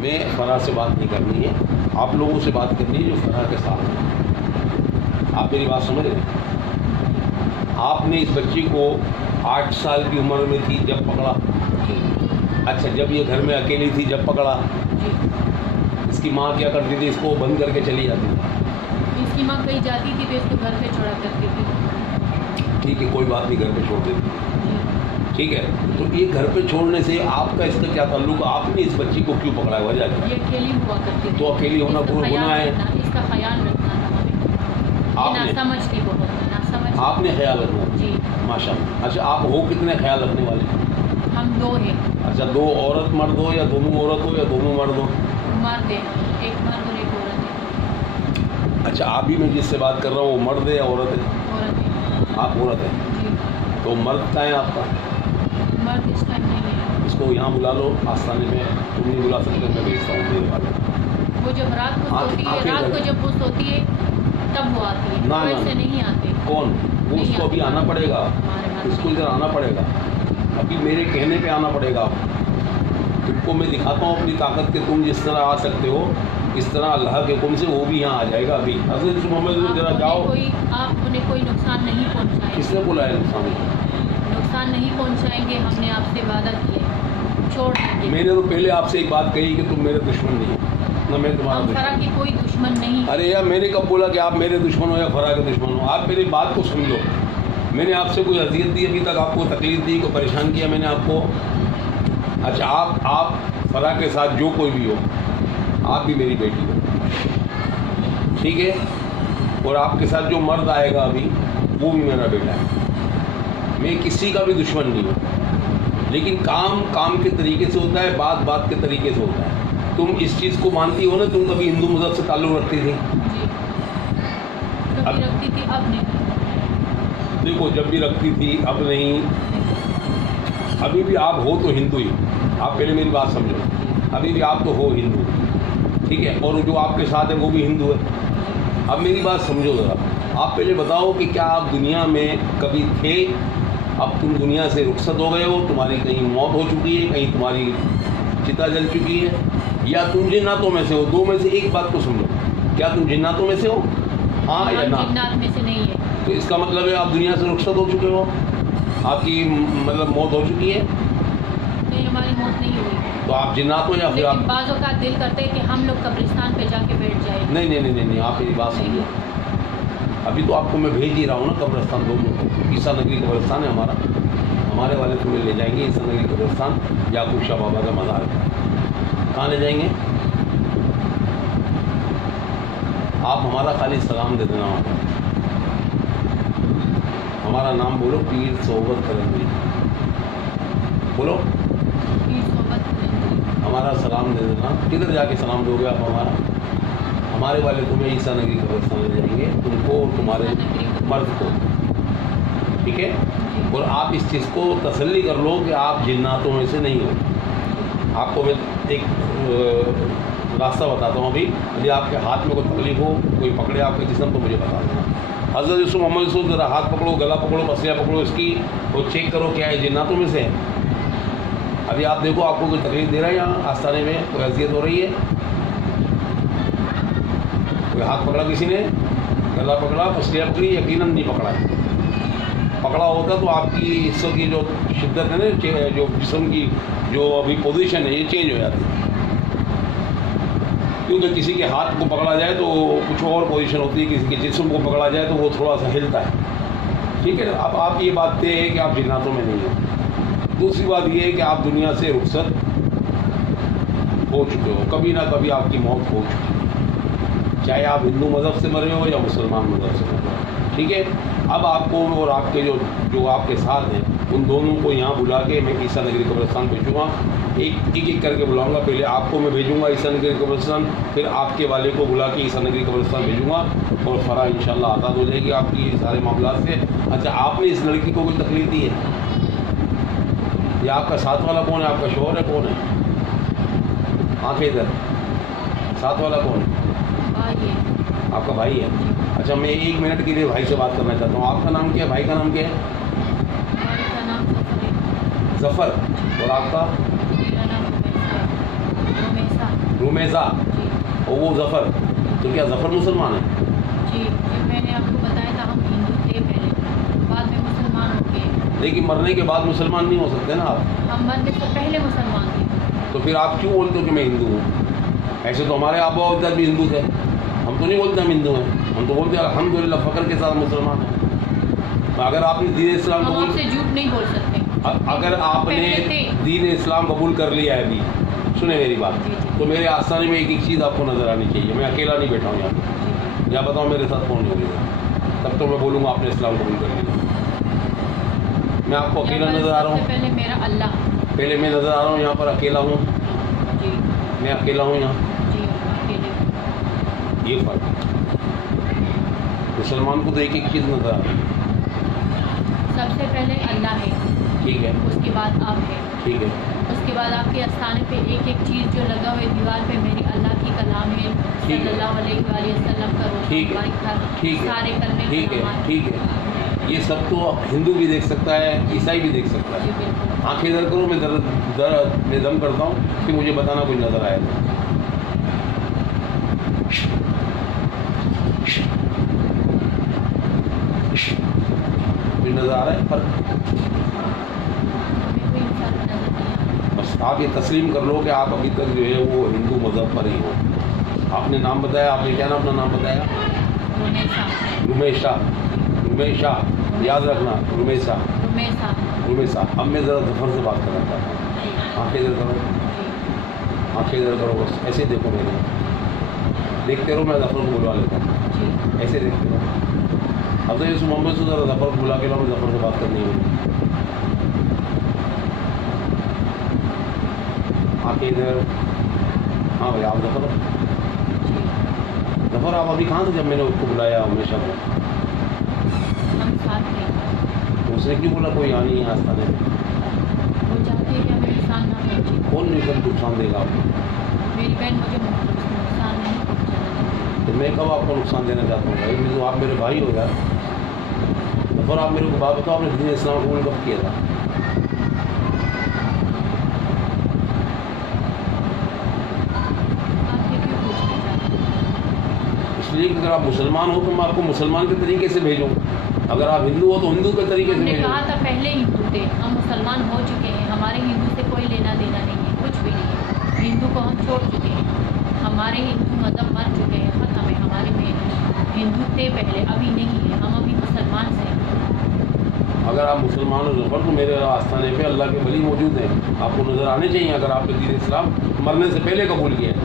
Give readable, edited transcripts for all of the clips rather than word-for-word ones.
میں فرا سے بات نہیں کرنی ہے، آپ لوگوں سے بات کرنی ہے جو فرا کے ساتھ ہیں۔ آپ میری بات سمجھ رہے ہیں؟ آپ نے اس بچی کو 8 سال کی عمر میں تھی جب پکڑا؟ اچھا، جب یہ گھر میں اکیلی تھی جب پکڑا؟ اس کی ماں کیا کرتی تھی؟ اس کو بند کر کے چلی جاتی تھی؟ اس کی ماں کہیں جاتی تھی تو اس کو گھر پہ چھوڑا کرتی تھی۔ ٹھیک ہے، کوئی بات نہیں، گھر پہ چھوڑ دیتی، ٹھیک ہے۔ تو یہ گھر پہ چھوڑنے سے آپ کا اس کا کیا تعلق؟ آپ نے اس بچی کو کیوں پکڑا ہے؟ وجہ کیا؟ یہ اکیلی ہوا کرتی تھی، تو اکیلی ہونا گناہ ہے؟ اس کا خیال رکھنا تھا ہمیں، ناسمجھ تھی بہت، ناسمجھ۔ آپ نے خیال رکھنا؟ جی ماشاء اللہ۔ اچھا، آپ ہو کتنے خیال رکھنے والے؟ ہم 2 ہیں۔ اچھا، 2 عورت مرد ہو یا دونوں عورت ہو یا دونوں مرد ہو؟ مرد ہے، ایک مرد اور ایک عورت ہے۔ اچھا، آپ بھی میں جس سے بات کر رہا ہوں وہ مرد ہے یا عورت ہے؟ عورت ہے۔ آپ عورت ہیں؟ جی۔ تو مرد کہاں ہے آپ کا؟ مرد اس ٹائم نہیں ہے۔ اس کو یہاں بلا لو آستانے میں، تم نہیں بلا سکتے، میں بھیجتا ہوں میرے والے۔ وہ جب رات کو سوتی ہے، رات کو جب وہ سوتی ہے تب وہ آتی ہے، وہ ایسے نہیں آتے۔ کون؟ وہ اس کو ابھی آنا پڑے گا، اس کو ادھر آنا پڑے گا، ابھی میرے کہنے پہ آنا پڑے گا۔ تم کو میں دکھاتا ہوں اپنی طاقت کہ تم جس طرح آ سکتے ہو اس طرح اللہ کے حکم سے وہ بھی یہاں آ جائے گا۔ ابھی حضرت محمد ذرا جاؤ۔ آپ انہیں کوئی نقصان نہیں پہنچائیں گے۔ کس نے بولا ہے نقصان؟ نقصان نہیں پہنچائیں گے، ہم نے آپ سے وعدہ کیا ہے، چھوڑ دیں گے۔ میں نے تو پہلے آپ سے ایک بات کہی کہ تم میرے دشمن نہیں ہو، نہ میں تمہارا ہم فرا دشمن۔ کی کوئی دشمن نہیں۔ ارے یار، میں نے کب بولا کہ آپ میرے دشمن ہو یا فرا کے دشمن ہو؟ آپ میری بات کو سمجھو۔ میں نے آپ سے کوئی اذیت دی ابھی تک؟ آپ کو تکلیف دی، کوئی پریشان کیا میں نے آپ کو؟ اچھا، آپ فرا کے ساتھ جو کوئی بھی ہو، آپ بھی میری بیٹی ہو، ٹھیک ہے؟ اور آپ کے ساتھ جو مرد آئے گا ابھی وہ بھی میرا بیٹا ہے۔ میں کسی کا بھی دشمن نہیں ہوں، لیکن کام کے طریقے سے ہوتا ہے، بات کے طریقے سے ہوتا ہے۔ تم اس چیز کو مانتی ہو نا، تم کبھی ہندو مذہب سے تعلق رکھتی تھی؟ جی، کبھی رکھتی تھی، اب نہیں۔ دیکھو، جب بھی رکھتی تھی اب نہیں، ابھی بھی آپ ہو تو ہندو ہی۔ آپ پہلے میری بات سمجھو، ابھی بھی آپ تو ہو ہندو، ٹھیک ہے؟ اور جو آپ کے ساتھ ہے وہ بھی ہندو ہے۔ اب میری بات سمجھو ذرا، آپ پہلے بتاؤ کہ کیا آپ دنیا میں کبھی تھے؟ اب تم دنیا سے رخصت ہو گئے ہو، تمہاری کہیں موت ہو چکی ہے، کہیں تمہاری چتا جل چکی ہے، یا تم جناتوں میں سے ہو؟ 2 میں سے ایک بات کو سمجھو، کیا تم جناتوں میں سے ہو؟ ہاں یا نہ؟ جنات میں سے نہیں ہے۔ تو اس کا مطلب ہے آپ دنیا سے رخصت ہو چکے ہو، آپ کی مطلب موت ہو چکی ہے؟ نہیں، ہماری موت نہیں ہوئی، تو آپ جنات ہو یا پھر آپ؟ لیکن بعض اوقات دل کرتے کہ ہم لوگ قبرستان پہ جا کے بیٹھ جائیں۔ نہیں، آپ میری بات سمجھو۔ ابھی تو آپ کو میں بھیج ہی رہا ہوں نا قبرستان، دونوں کو۔ عیسیٰ نگری قبرستان ہے ہمارے والے تمہیں لے جائیں گے عیسیٰ نگری قبرستان، یعقوب شاہ بابا کا مزار ہے۔ کہاں لے جائیں گے؟ آپ ہمارا خالی سلام دے دینا ہوگا، ہمارا نام بولو، پیر صحبت کرنوی، بولو پیر صحبت کریں۔ ہمارا سلام دے دینا۔ کدھر جا کے سلام دو گے آپ ہمارا؟ ہمارے والے تمہیں عیسیٰ نگری قبرستان لے جائیں گے، تم کو اور تمہارے مرد کو، ٹھیک ہے؟ اور آپ اس چیز کو تسلی کر لو کہ آپ جناتوں میں سے نہیں ہو۔ آپ کو میں ایک راستہ بتاتا ہوں، ابھی آپ کے ہاتھ میں کوئی تکلیف ہو، کوئی پکڑے آپ کا جسم، تو مجھے بتا دینا۔ حضرت یوسف محمد یوسف ذرا ہاتھ پکڑو، گلا پکڑو، پسلیاں پکڑو اس کی، وہ چیک کرو کیا ہے جناتوں میں سے ہے۔ ابھی آپ دیکھو آپ کو کوئی تکلیف دے رہا ہے یہاں آستانے میں، کوئی اذیت ہو رہی ہے؟ کوئی ہاتھ پکڑا کسی نے، گلا پکڑا، پسلیاں پکڑی؟ یقیناً نہیں پکڑا ہے۔ پکڑا ہوتا تو آپ کی حصوں کی جو شدت ہے نا، جو جسم کی جو ابھی پوزیشن ہے، یہ چینج ہو جاتی ہے، کیونکہ کسی کے ہاتھ کو پکڑا جائے تو کچھ اور پوزیشن ہوتی ہے، کسی کے جسم کو پکڑا جائے تو وہ تھوڑا سا ہلتا ہے، ٹھیک ہے نا؟ اب آپ یہ بات طے ہے کہ آپ جناتوں میں نہیں ہیں۔ دوسری بات یہ ہے کہ آپ دنیا سے رخصت ہو چکے ہو، کبھی نہ کبھی آپ کی موت ہو چکی ہے، چاہے آپ ہندو مذہب سے مرے ہو یا مسلمان مذہب سے مرے ہو، ٹھیک ہے؟ اب آپ کو اور آپ کے جو آپ کے ساتھ ہیں ان دونوں کو یہاں بلا کے میں عیسیٰ نگری قبرستان بھیجوں گا، ایک کر کے بلاؤں گا۔ پہلے آپ کو میں بھیجوں گا عیسیٰ نگری قبرستان، پھر آپ کے والے کو بلا کے عیسیٰ نگری قبرستان بھیجوں گا، اور فرا انشاءاللہ آزاد ہو جائے گی آپ کی سارے معاملات سے۔ اچھا، آپ نے اس لڑکی کو کوئی تکلیف دی ہے؟ یا آپ کا ساتھ والا کون ہے؟ آپ کا شوہر ہے؟ کون ہے؟ آنکھیں ادھر، ساتھ والا کون ہے؟ بھائی ہے۔ آپ کا بھائی ہے؟ اچھا، میں 1 منٹ کے لیے بھائی سے بات کرنا چاہتا ہوں۔ آپ کا نام کیا ہے؟ بھائی کا نام کیا ہے؟ بھائی کا نام ظفر ہے۔ ظفر۔ اور آپ کا؟ میرا نام رمیسا۔ रुमेसा जी और वो ज़फ़र, तो क्या ज़फ़र मुसलमान है? जी जी मैंने आपको बताया था हम हिंदू थे पहले, बाद में मुसलमान हो गए। लेकिन मरने के बाद मुसलमान नहीं हो सकते ना आप, हम मरने से पहले मुसलमान थे। तो फिर आप क्यों बोलते हो कि मैं हिंदू हूँ? ऐसे तो हमारे आबा और अजदाद भी हिंदू थे, हम तो नहीं बोलते हम हिंदू हैं, हम तो बोलते हैं अल्हम्दुलिल्लाह फ़ख्र के साथ मुसलमान हैं। तो अगर आपने दीन इस्लाम हम कबूल, आपसे झूठ नहीं बोल सकते। अगर आपने पहले थे। दीन इस्लाम कबूल कर लिया है अभी, सुने मेरी बात, जी, जी। तो मेरे आस्थाने में एक एक चीज़ आपको नज़र आनी चाहिए। मैं अकेला नहीं बैठा हूँ यहाँ पे, जी या बताओ मेरे साथ कौन नहीं होगा, तब तो मैं बोलूँगा आपने इस्लाम कबूल कर लिया। मैं आपको अकेला यहाँ पर नज़र आ रहा हूँ, सबसे पहले मेरा अल्लाह। पहले मैं नज़र आ रहा हूँ यहाँ पर अकेला हूँ, जी मैं अकेला हूँ यहाँ, जी अकेले। ये फ़र्क है। मुसलमान को तो एक एक चीज़ नज़र आ रही है। सबसे पहले अल्लाह है, ठीक है, उसके बाद आप है, ठीक है, उसके बाद आपके आस्थाने पे एक एक चीज़ जो लगा हुआ है दीवार पे मेरी अल्लाह की कलाम है ठीक है। सल्लल्लाहु अलैहि वसल्लम का ठीक है, रोज़ा ठीक है, सारे करने ठीक है, ठीक है। ये सब तो हिंदू भी देख सकता है, ईसाई भी देख सकता जी है। बिल्कुल। आंखें इधर करो, मैं मैं दम करता हूँ कि मुझे बताना कुछ नज़र आएगा। कुछ नज़र आ रहा है फर्क? हमें कोई फर्क नजर नहीं आता। बस आप ये तस्लीम कर लो कि आप अभी तक जो है वो हिंदू मज़हब पर ही हो। आपने नाम बताया, आपने क्या नाम अपना नाम बताया? रुमेसा रुमेशा, रुमेशा, याद रखना, रुमेशा, रुमेसा रुमेशा। अब मैं ज़रा ज़फ़र से बात करना चाहता हूँ। जी आंखें इधर करो, जी आंखें इधर करो, बस ऐसे देखो मेरे, देखते रहो, मैं ज़फ़र को बुलवा लेता हूँ, जी ऐसे देखते रहो। अब तो इस मोहम्मद से ज़रा ज़फ़र को बुला के लाओ, मैं ज़फ़र से बात करनी है। आंखें इधर, हाँ भाई आप ज़फ़र, जी ज़फ़र आप अभी कहाँ थे जब मैंने उसको बुलाया हमेशा को? हम साथ हैं। तो उसने क्यों बोला कोई यहाँ नहीं है आस्थाने में? वो चाहते हैं कि हमें नुकसान ना पहुँचे। कौन नुकसान देगा आपको? मेरी बहन मुझे नुकसान नहीं पहुँचाना चाहती। तो मैं कब आपको नुकसान देना चाहता हूँ भाई? मैं तो आप मेरे भाई हो यार। ज़फ़र आप मेरे को बात बताओ, आपने दीन इस्लाम कबूल कब किया था? आप ये क्यों पूछना चाहते हैं? इसलिए कि अगर आप मुसलमान हो तो मैं आपको मुसलमान के तरीके से भेजूँ, अगर आप हिंदू हो तो हिंदू के तरीके से हमने भेजूँ। कहा था पहले हिंदू थे, हम मुसलमान हो चुके हैं, हमारे हिंदू से कोई लेना देना नहीं है, कुछ भी नहीं है। हिंदू को हम छोड़ चुके हैं, हमारे हिंदू मज़हब मर चुके हैं, ख़त्म है। हमारे में हिंदू थे पहले, अभी नहीं है, हम अभी मुसलमान से हैं। अगर आप मुसलमान हो ज़फ़र तो मेरे आस्थाने पे अल्लाह के वली मौजूद हैं, आपको नज़र आने चाहिए। अगर आपने दीन इस्लाम मरने से पहले कबूल किया है,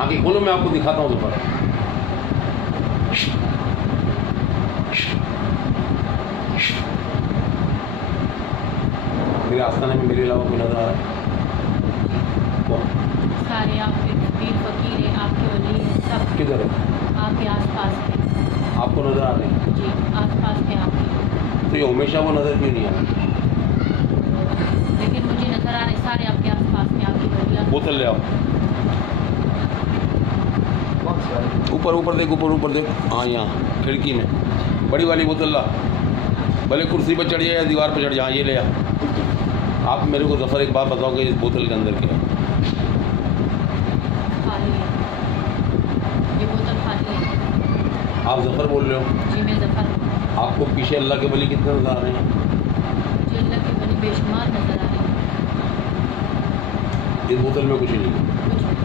आंखें खोलो, मैं आपको दिखाता हूँ ज़फ़र। मेरे आस्थाने में मेरे अलावा कोई नज़र आ रहा है? कौन? सारे आपके पीर फकीर हैं, आपके वली हैं, सब किधर है? आपके आसपास हैं। आपको नज़र आ रहे हैं? जी आसपास हैं आपके, तो ये हमेशा वो नज़र क्यों नहीं आ रहा? लेकिन मुझे नज़र आ रहे सारे आपके आसपास हैं, आपके वली। बोतल ले आओ, ऊपर ऊपर देख, ऊपर ऊपर देख, हाँ यहाँ खिड़की में बड़ी वाली बोतल ला, भले कुर्सी पर चढ़ जाए या दीवार पर चढ़ जाए। हाँ, ये ले आ। आप मेरे को ज़फ़र एक बात बताओ कि इस बोतल के अंदर क्या है? खाली है, ये बोतल खाली है। आप ज़फ़र बोल रहे हो, जी मैं ज़फ़र हूँ। आपको पीछे अल्लाह के वली कितने नज़र आ रहे हैं? मुझे अल्लाह के वली बेशुमार नज़र आ रहे हैं। इस बोतल में कुछ नहीं है। कुछ नहीं,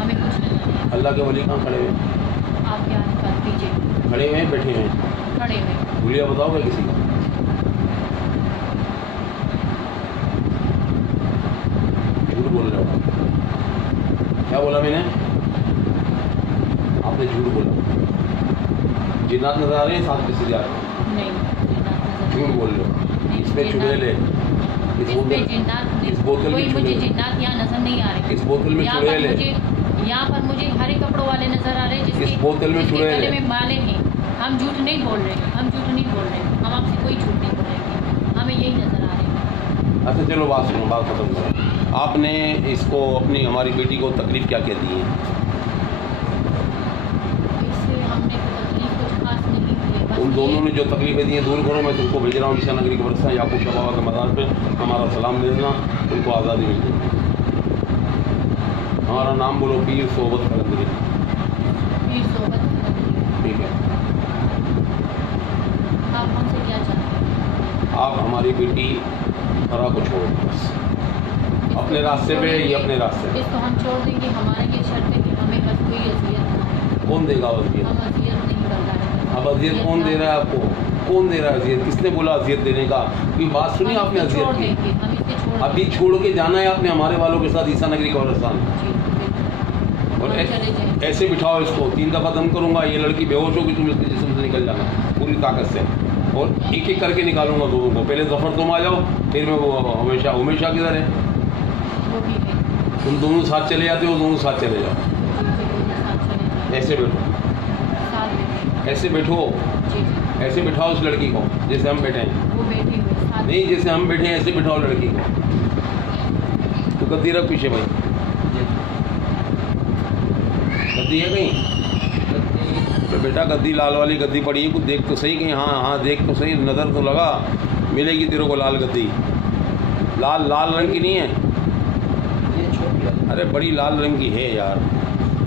हमें कुछ नज़र नहीं। अल्लाह के वली कहाँ खड़े हुए हैं? आपके आसपास पीछे खड़े हुए हैं, बैठे हुए हैं? खड़े हुए। भूलिया बताओगे किसी का? झूठ बोल रहे हो। क्या बोला मैंने? आपने झूठ बोला। जिन्नात नज़र आ रहे हैं साथ में से जा रहे हैं? नहीं, जिन्नात नज़र झूठ बोल रहे हो। इसमें चुड़ैल है, इस इसमें जिन्नात इस बोतल कोई में मुझे चुड़ैल, जिन्नात यहाँ नज़र नहीं आ रहे। इस बोतल में यहाँ चुड़ैल पर है। मुझे यहाँ पर मुझे हरे कपड़ों वाले नज़र आ रहे हैं, जिसके इस बोतल में जिसके चुड़ैल गले है। में माले हैं। हम झूठ नहीं बोल रहे, हम झूठ नहीं बोल रहे, हम आपसे कोई झूठ नहीं बोल रहे, हमें यही नज़र आ रहे हैं। अच्छा चलो बात सुनो, बात ख़त्म करो। आपने इसको अपनी हमारी बेटी को तकलीफ़ क्या क्या दी है? इससे हमने कोई तकलीफ कुछ खास नहीं दी है, बस उन दोनों ये- ने जो तकलीफ़ें दी हैं दूर करो। मैं तुमको भेज रहा हूँ ईशा नगरी कब्रिस्तान याकूब शाह बाबा के मज़ार पे, हमारा सलाम दे देना, उनको आज़ादी मिल जाएगी। हमारा नाम बोलो, पीर सोबत कलंदरी। पीर सोबत कलंदरी। ठीक है। आप हमसे क्या चाहते हैं? आप हमारी बेटी फरा को छोड़ दो बस, अपने रास्ते पे, ये अपने रास्ते पे। इसको हम छोड़ देंगे। हमारा ये शर्त है कि हमें बस कोई अजियत ना हो। कौन देगा अजियत? हम अजियत नहीं कर रहे हैं। अब अजियत कौन दे रहा है आपको? कौन दे रहा है अजियत? किसने बोला अजियत देने का? कोई बात सुनी आपने अजियत छोड़ की? देंगे, हम इसे छोड़ अभी छोड़ के जाना है आपने हमारे वालों के साथ ईसा नगरी कब्रिस्तान। जी, बिल्कुल। और हम चले जाएंगे। ऐसे बिठाओ इसको, 3 दफ़ा दम करूंगा, ये लड़की बेहोश होगी, तुम इसके जिस्म से निकल जाना पूरी ताकत से, और एक एक करके निकालूंगा दोनों को। पहले जफर तुम आ जाओ, फिर मैं वो हमेशा हमेशा किधर है? वो भी है। तुम दोनों साथ चले जाते हो, दोनों साथ चले जाओ। साथ चले जाएंगे। ऐसे बैठो, साथ बैठे। ऐसे बैठो, जी, ऐसे बिठाओ उस लड़की को जैसे हम बैठे हैं। वो बैठे हुए साथ। नहीं, जैसे हम बैठे हैं ऐसे बिठाओ लड़की को। तो गद्दी रख पीछे भाई, गद्दी है कहीं? तो बेटा गद्दी, लाल वाली गद्दी पड़ी है, कुछ देख तो सही कहीं। हाँ हाँ, देख तो सही, नज़र तो लगा, मिलेगी तेरे को लाल गद्दी। लाल लाल रंग की नहीं है, ये छोटी। अरे बड़ी लाल रंग की है यार।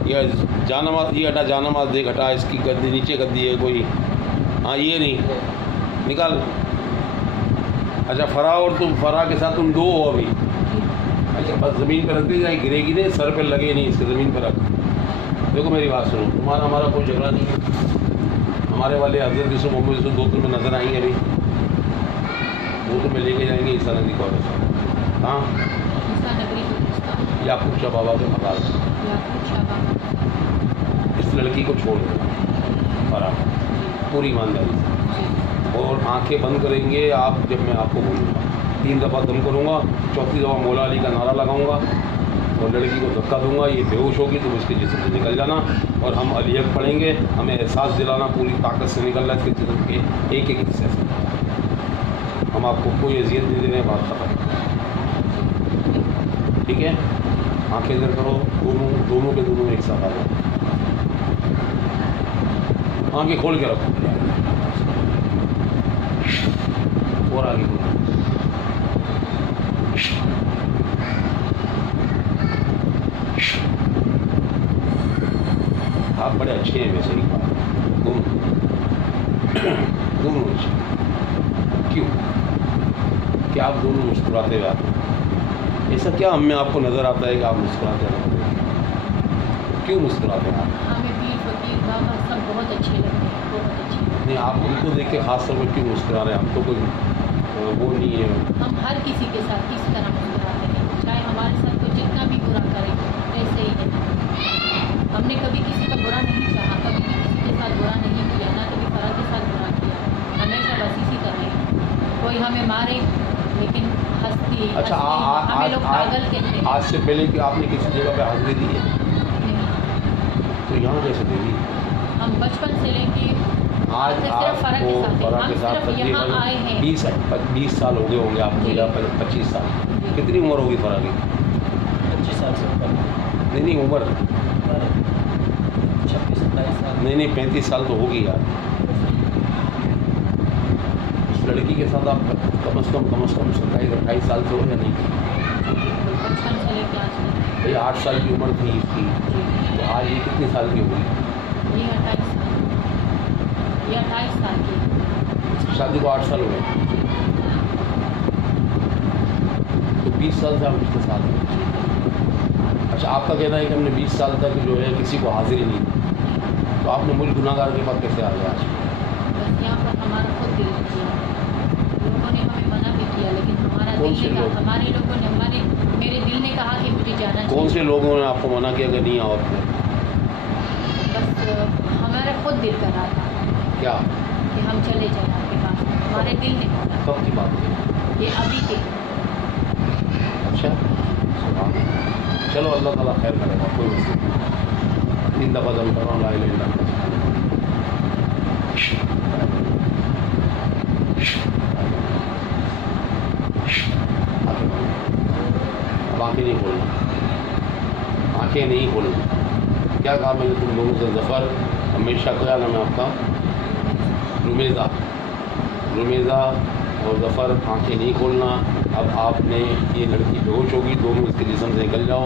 ये जानमाज, ये हटा जानमाज, देख हटा, इसकी गद्दी नीचे गद्दी है कोई। हाँ ये नहीं, निकाल। अच्छा फरा, और तुम फरा के साथ तुम 2 हो अभी। अच्छा बस ज़मीन पर रख दी जाए, गिरेगी नहीं, सर पे लगे नहीं, इसके ज़मीन पर रख। देखो मेरी बात सुनो, तुम्हारा हमारा कोई झगड़ा नहीं है। हमारे वाले हज़रत यूसुफ मोहम्मद यूसुफ 2 तुम्हें नज़र आएंगे अभी, वो तुम्हें लेके जाएंगे ईसा नगरी कब्रिस्तान। हाँ, ईसा नगरी कब्रिस्तान। याकूब शाह बाबा के मकान। याकूब शाह बाबा। इस लड़की को छोड़ देना फरा, पूरी ईमानदारी से, और आंखें बंद करेंगे आप जब मैं आपको बोलूँगा। 3 दफ़ा दम करूँगा, 4थी दफ़ा मौला अली का नारा लगाऊंगा, और लड़की को धक्का दूंगा, ये बेहोश होगी, तुम इसके जिस्म से निकल जाना, और हम अलियत पढ़ेंगे, हमें एहसास दिलाना पूरी ताकत से निकल रहा है इसके जिस्म के एक एक हिस्से से। हम आपको कोई अजियत नहीं दे रहे हैं, बात खत्म। ठीक है, आंखें इधर करो, दोनों के दोनों एक साथ आ जाओ, आंखें खोल के रखो, और आगे खोलो। आप बड़े अच्छे हैं वैसे ही, दोनों अच्छे। क्यों? क्या आप दोनों मुस्कुराते हुए आते हैं? ऐसा क्या हम में आपको नज़र आता है कि आप मुस्कुराते रहते हैं? क्यों मुस्कुराते हैं आप? हमें पीर फकीर बाबा सब बहुत अच्छे लगते हैं, बहुत अच्छे। नहीं, आप उनको देख के खास तौर पर क्यों मुस्कुरा रहे हैं? हम तो कोई वो नहीं है। हम हर किसी के साथ इस तरह मुस्कुराते हैं, चाहे हमारे साथ कोई जितना भी बुरा करे, ऐसे ही है। हमने कभी किसी का बुरा नहीं चाहा, कभी भी किसी के साथ बुरा नहीं किया, ना कभी फरा के साथ बुरा किया, हमेशा बस इसी तरह। कोई हमें मारे लेकिन हंसती, अच्छा, हमें लोग पागल कहते हैं। आज से पहले कि आपने किसी जगह पे हाजिरी दी है नहीं, तो यहाँ कैसे दे दी? हम बचपन से लेके आज सिर्फ फरा के साथ हैं। हम सिर्फ यहाँ तकरीबन आए हैं। 20 साल हो गए होंगे आपको, जी। या 25 साल। कितनी उम्र होगी फरा की? 25 साल से ऊपर। नहीं उम्र 26-27 साल। नहीं 35 साल तो होगी यार। इस लड़की के साथ आप कम से कम 27-28 साल से हो या नहीं? बचपन से लेके आज तक। भाई 8 साल की उम्र थी इसकी, तो आज ये कितनी साल की होगी? ये 28 साल, ये 28 साल की। शादी को 8 साल हो गए, तो 20 साल से आप इसके साथ हैं। अच्छा, आपका कहना है कि हमने 20 साल तक जो है किसी को हाजिरी नहीं दी, तो आपने मुझ गुनाहगार के पास कैसे आ गया आज? बस यहाँ पर हमारा खुद दिल किया, लोगों ने हमें मना भी किया, लेकिन हमारा कौन दिल से ने कहा, लोग? हमारे लोगों ने, मेरे दिल ने कहा कि मुझे जाना कौन चाहिए। से लोगों ने आपको मना किया कि नहीं आओ अपने? बस हमारा खुद दिल कर रहा था क्या? कि हम चले जाएं आपके पास, हमारे दिल ने कहा। कब की बात है? ये अभी के। अच्छा, सुभान अल्लाह। चलो अल्लाह ताला खैर करेगा, कोई मसला नहीं। 3 दफ़ा दम कर रहा हूँ, ला इलाहा इल्लल्लाह। अब आंखें नहीं खोलना, आंखें नहीं खोलना। क्या कहा मैंने तुम दोनों से? ज़फ़र, हमेशा क्या नाम है आपका? रुमेज़ा, रुमेज़ा और ज़फ़र, आंखें नहीं खोलना। अब आपने, ये लड़की बेहोश होगी, दोनों इसके जिस्म से निकल जाओ,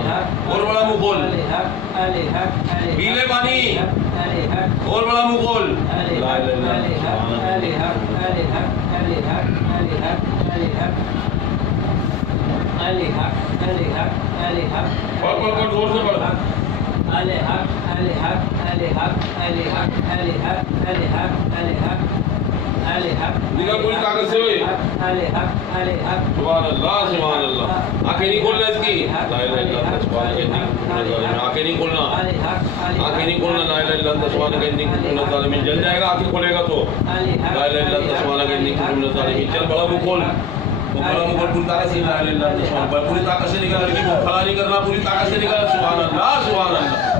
اور بڑا मुंह खोल पीले पानी और बड़ा मुंह खोल ला इलाहा इल्लल्लाह पढ़ जोर से पढ़ निकल पूरी ताकत से हुई सुभान अल्लाह आंखें नहीं खोलना इसकी ला इलाहा इल्लल्लाह सुभान अल्लाह आंखें नहीं खोलना ला इलाहा इल्लल्लाह सुभान अल्लाह जल जाएगा आंखें खोलेगा तो ला इलाहा इल्लल्लाह सुभान अल्लाह चल बड़ा मुंह खोल बड़ा मुंह खोल पूरी ताकत से ला इलाहा इल्लल्लाह सुभान अल्लाह पूरी ताकत से निकल लड़की को खड़ा नहीं करना पूरी ताकत से निकल सुभान अल्लाह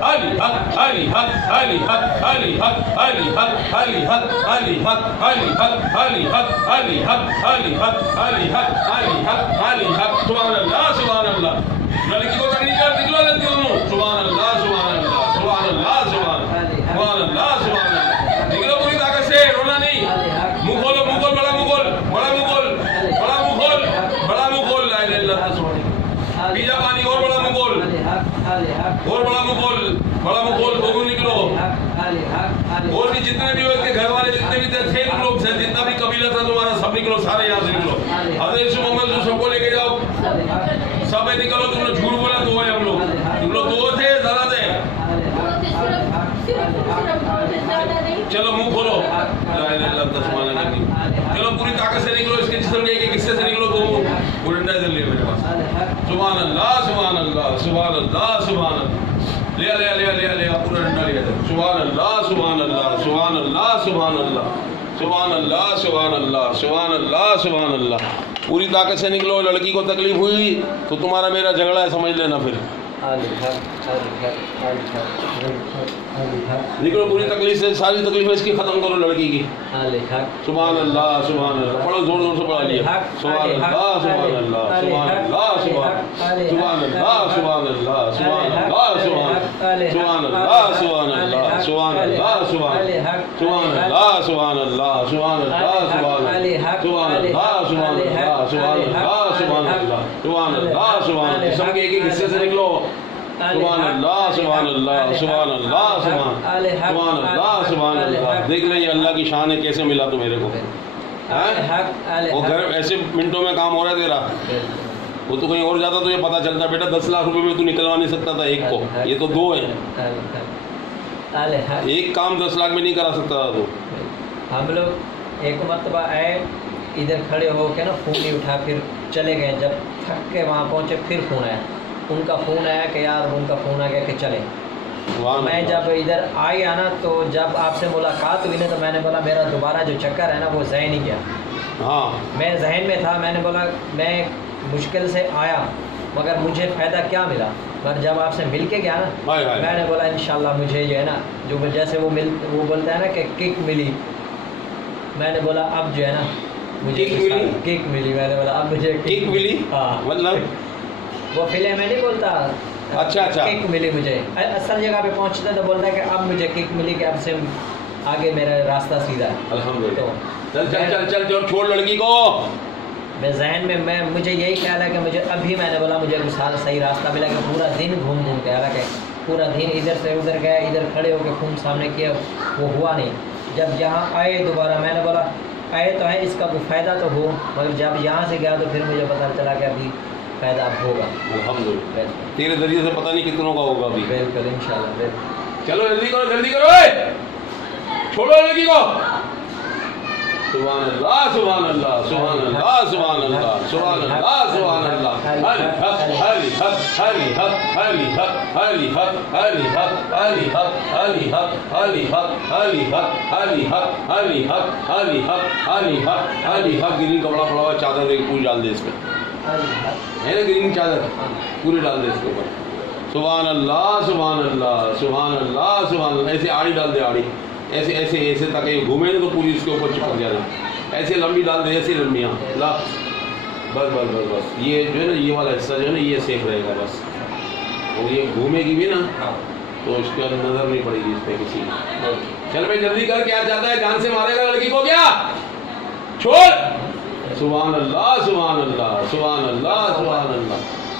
अली हक अली हक अली हक अली हक अली हक अली हक अली हक अली हक अली हक अली हक अली हक अली हक अली हक अली हक सुभान अल्लाह लड़की को तक निकल निकलो लड़की को सुभान अल्लाह सुभान अल्लाह सुभान अल्लाह सुभान अल्लाह सुभान अल्लाह निकलो पूरी ताकत से रोना नहीं मुंह खोलो बड़ा मुंह खोल बड़ा मुंह खोल बड़ा मुंह खोल बड़ा मुंह खोल ला इलाहा इल्लल्लाह पीजा पानी और बड़ा मुंह खोल और बड़ा मुंह खोल दोनों निकलो और भी जितने भी उसके घर वाले जितने भी थे लोग थे जितना भी कबीला था तुम्हारा सब निकलो सारे यहाँ से निकलो हज़रत मोहम्मद सबको लेके जाओ सब निकलो तुम लोग झूठ बोला दो है हम लोग तुम लोग दो थे ज्यादा थे चलो मुंह खोलो चलो पूरी ताकत से निकलो इसके जिस्म के हिस्से से निकलो तो पूरे इधर ले मेरे पास सुभान अल्लाह सुभान अल्लाह सुभान अल्लाह सुभान अल्लाह ले पूरा डंडा ले सुभान अल्लाह सुभान अल्लाह सुभान अल्लाह सुभान अल्लाह सुभान अल्लाह सुभान अल्लाह सुभान अल्लाह सुभान अल्लाह पूरी ताकत से निकलो लड़की को तकलीफ हुई तो तुम्हारा मेरा झगड़ा है समझ लेना फिर निकलो पूरी तकलीफ से सारी तकलीफें इसकी खत्म करो लड़की की सुभान अल्लाह पढ़ो जोर से पढ़ा लिया सुभान अल्लाह सुभान अल्लाह सुभान अल्लाह सुभान अल्लाह सुभान अल्लाह सुभान अल्लाह सुभान अल्लाह सुभान अल्लाह सुभान अल्लाह सुभान अल्लाह सुभान अल्लाह सुभान अल्लाह सुभान अल्लाह सुभान अल्लाह सुभान अल्लाह सुभान अल्लाह सुभान अल्लाह सुभान अल्लाह सुभान सब के एक हिस्से से निकलो सुभान अल्लाह सुभान अल्लाह सुभान अल्लाह सुभान अल्लाह सुभान अल्लाह देख ले ये अल्लाह की शान है कैसे मिला तो मेरे को वो घर ऐसे मिनटों में काम हो रहा है तेरा वो तो कहीं और जाता तो ये पता चलता बेटा 10 लाख रुपए में तू निकलवा नहीं सकता था एक को ये तो दो है एक काम 10 लाख में नहीं करा सकता था तू हम लोग एक मरतबा आए इधर खड़े हो के ना फ़ोन नहीं उठा फिर चले गए जब थक के वहाँ पहुँचे फिर फ़ोन आया उनका फ़ोन आया कि यार उनका फ़ोन आ गया कि चले मैं जब इधर आया ना तो जब आपसे मुलाकात हुई ना तो मैंने बोला मेरा दोबारा जो चक्कर है ना वो ज़हन ही गया हाँ मैं जहन में था मैंने बोला मैं मुश्किल से आया मगर मुझे फ़ायदा क्या मिला मगर जब आपसे मिल के गया ना मैंने बोला इंशाल्लाह मुझे जो है ना जो जैसे वो बोलता है ना कि किक मिली मैंने बोला अब जो है ना मुझे किक मिली मैंने बोला अब मुझे किक मिली हाँ मतलब वो फिल्म में नहीं बोलता अच्छा किक मिली मुझे असल जगह पे पहुंचता तो बोलता है कि अब मुझे किक मिली कि अब से आगे मेरा रास्ता सीधा है अल्हम्दुलिल्लाह चल छोड़ लड़की को मैं जहन में मुझे यही ख्याल है कि मुझे अभी मैंने बोला मुझे कुछ सही रास्ता मिला कि पूरा दिन घूम के हालांकि पूरा दिन इधर से उधर गया इधर खड़े होकर खून सामने किया वो हुआ नहीं जब यहाँ आए दोबारा मैंने बोला आए तो है इसका कोई फ़ायदा तो हो मगर जब यहाँ से गया तो फिर मुझे पता चला कि अभी फ़ायदा होगा अल्हम्दुलिल्लाह तेरे जरिए से पता नहीं कितनों का होगा अभी बिल्कुल इंशाल्लाह चलो जल्दी करो छोड़ो लड़की को सुभान अल्लाह सुभान अल्लाह सुभान अल्लाह सुभान अल्लाह सुभान अल्लाह सुभान अल्लाह हरि हक हरि हक हरि हक हरि हक हरि हक हरि हक हरि हक हरि हक हरि हक हरि हक हरि हक हरि हक हरि हक हरि हक हरि हक ग्रीन कपड़ा पड़ा हुआ चादर एक पूरी डाल दे इसमें है ना ग्रीन चादर पूरी डाल दे इसके ऊपर सुभान अल्लाह सुभान अल्लाह सुभान अल्लाह सुभान अल्लाह ऐसे आड़ी डाल दे आड़ी ऐसे ऐसे ऐसे ताकि घूमे ना तो पूरी इसके ऊपर चिपक जाना ऐसे लंबी डाल दे ऐसी लंबियाँ ला बस बस बस बस ये जो है ना ये वाला हिस्सा जो है ना ये सेफ रहेगा बस और ये घूमेगी भी ना तो इसके नज़र नहीं पड़ेगी इस पर किसी चल भाई जल्दी कर क्या चाहता है जान से मारेगा लड़की को क्या छोड़ सुभान अल्लाह सुभान अल्लाह सुभान अल्लाह सुभान अल्लाह